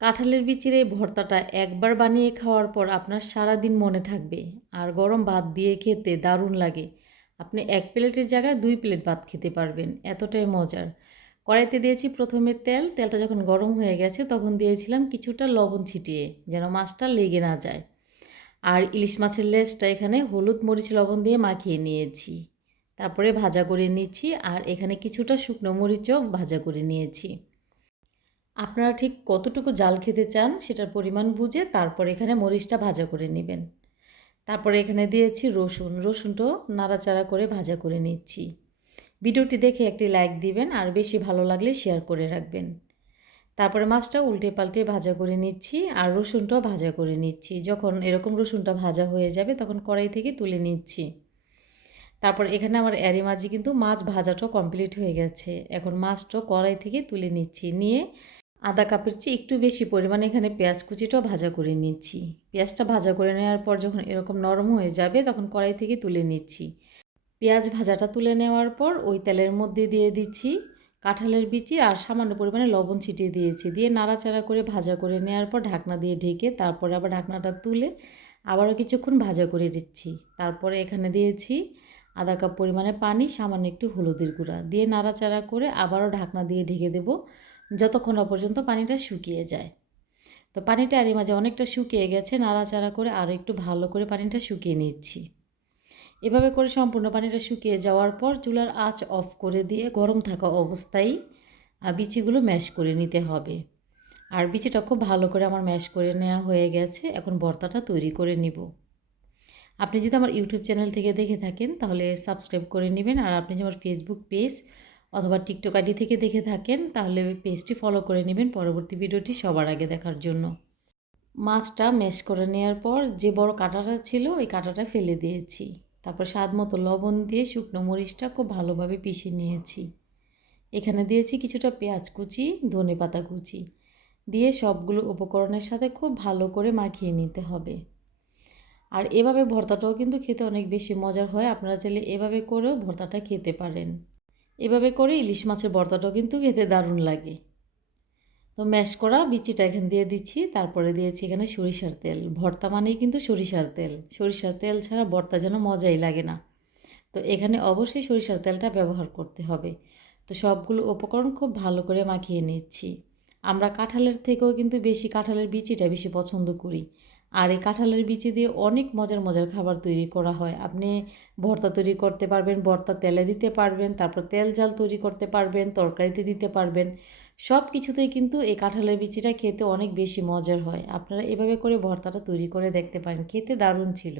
কাঁঠালের বিচির এই ভর্তাটা একবার বানিয়ে খাওয়ার পর আপনার সারা দিন মনে থাকবে। আর গরম ভাত দিয়ে খেতে দারুণ লাগে। আপনি এক প্লেটের জায়গায় দুই প্লেট ভাত খেতে পারবেন। এতটাই মজার। কড়াইতে দিয়েছি প্রথমে তেল। তেলটা যখন গরম হয়ে গেছে তখন দিয়েছিলাম কিছুটা লবণ ছিটিয়ে, যেন মাছটা লেগে না যায়। আর ইলিশ মাছের লেজটা এখানে হলুদ মরিচ লবণ দিয়ে মাখিয়ে নিয়েছি। তারপরে ভাজা করে নিচ্ছি আর এখানে কিছুটা শুকনো মরিচও ভাজা করে নিয়েছি। আপনারা ঠিক কতটুকু জাল খেতে চান সেটার পরিমাণ বুঝে তারপর এখানে মরিচটা ভাজা করে নেবেন। তারপরে এখানে দিয়েছি রসুন। রসুনটাও নাড়াচাড়া করে ভাজা করে নিচ্ছি। ভিডিওটি দেখে একটি লাইক দিবেন আর বেশি ভালো লাগলে শেয়ার করে রাখবেন। তারপরে মাছটা উল্টে পাল্টে ভাজা করে নিচ্ছি আর রসুনটাও ভাজা করে নিচ্ছি। যখন এরকম রসুনটা ভাজা হয়ে যাবে তখন কড়াই থেকে তুলে নিচ্ছি। তারপর এখানে আমার অ্যারি মাঝি কিন্তু মাছ ভাজাটাও কমপ্লিট হয়ে গেছে। এখন মাছটাও কড়াই থেকে তুলে নিচ্ছি। নিয়ে আধা কাপের চেয়ে একটু বেশি পরিমাণে এখানে পেঁয়াজ কুচিটাও ভাজা করে নিচ্ছি। পেঁয়াজটা ভাজা করে নেওয়ার পর যখন এরকম নরম হয়ে যাবে তখন কড়াই থেকে তুলে নিচ্ছি। পেঁয়াজ ভাজাটা তুলে নেওয়ার পর ওই তেলের মধ্যে দিয়ে দিচ্ছি কাঁঠালের বিচি আর সামান্য পরিমাণে লবণ ছিটিয়ে দিয়েছি। দিয়ে নাড়াচাড়া করে ভাজা করে নেওয়ার পর ঢাকনা দিয়ে ঢেকে তারপরে আবার ঢাকনাটা তুলে আবারও কিছুক্ষণ ভাজা করে দিচ্ছি তারপরে এখানে দিয়েছি আধা কাপ পরিমাণে পানি, সামান্য একটু হলুদের গুঁড়া। দিয়ে নাড়াচাড়া করে আবারও ঢাকনা দিয়ে ঢেকে দেবো। যতক্ষণ না পর্যন্ত পানিটা শুকিয়ে যায়। তো পানিটা এর মাঝে অনেকটা শুকিয়ে গেছে, নাড়াচাড়া করে আরও একটু ভালো করে পানিটা শুকিয়ে নিচ্ছি। এভাবে করে সম্পূর্ণ পানিটা শুকিয়ে যাওয়ার পর চুলার আঁচ অফ করে দিয়ে গরম থাকা অবস্থায় বিচিগুলো ম্যাশ করে নিতে হবে। আর বিচিটা খুব ভালো করে আমার ম্যাশ করে নেওয়া হয়ে গেছে, এখন ভর্তাটা তৈরি করে নিব। আপনি যদি আমার ইউটিউব চ্যানেল থেকে দেখে থাকেন তাহলে সাবস্ক্রাইব করে নেবেন, আর আপনি যদি আমার ফেসবুক পেজ অথবা টিকটক আইডি থেকে দেখে থাকেন, তাহলে পেজটি ফলো করে নেবেন পরবর্তী ভিডিওটি সবার আগে দেখার জন্য। মাছটা ম্যাশ করে নেওয়ার পর যে বড় কাঁটাটা ছিল, ওই কাঁটাটা ফেলে দিয়েছি। তারপর স্বাদ মতো লবণ দিয়ে শুকনো মরিচটা খুব ভালোভাবে পিষে নিয়েছি। এখানে দিয়েছি কিছুটা পেঁয়াজ কুচি, ধনে পাতা কুচি। দিয়ে সবগুলো উপকরণের সাথে খুব ভালো করে মাখিয়ে নিতে হবে। আর এভাবে ভর্তাটাও কিন্তু খেতে অনেক বেশি মজার হয়, আপনারা চাইলে এভাবে করেও ভর্তাটা খেতে পারেন। এভাবে করে ইলিশ মাছের ভর্তাটাও কিন্তু খেতে দারুণ লাগে। তো ম্যাশ করা বিচিটা এখানে দিয়ে দিচ্ছি, তারপরে দিয়েছি এখানে সরিষার তেল। ভর্তা মানেই কিন্তু সরিষার তেল। সরিষার তেল ছাড়া ভর্তা যেন মজাই লাগে না। তো এখানে অবশ্যই সরিষার তেলটা ব্যবহার করতে হবে। তো সবগুলো উপকরণ খুব ভালো করে মাখিয়ে নিচ্ছি। আমরা কাঁঠালের থেকেও কিন্তু বেশি কাঁঠালের বিচিটা বেশি পছন্দ করি। আর এই কাঁঠালের বিচি দিয়ে অনেক মজার মজার খাবার তৈরি করা হয়। আপনি ভর্তা তৈরি করতে পারবেন, ভর্তা তেলে দিতে পারবেন, তারপর তেল জাল তৈরি করতে পারবেন, তরকারিতে দিতে পারবেন। সব কিছুতেই কিন্তু এই কাঁঠালের বিচিটা খেতে অনেক বেশি মজার হয়। আপনারা এভাবে করে ভর্তাটা তৈরি করে দেখতে পারেন। খেতে দারুণ ছিল।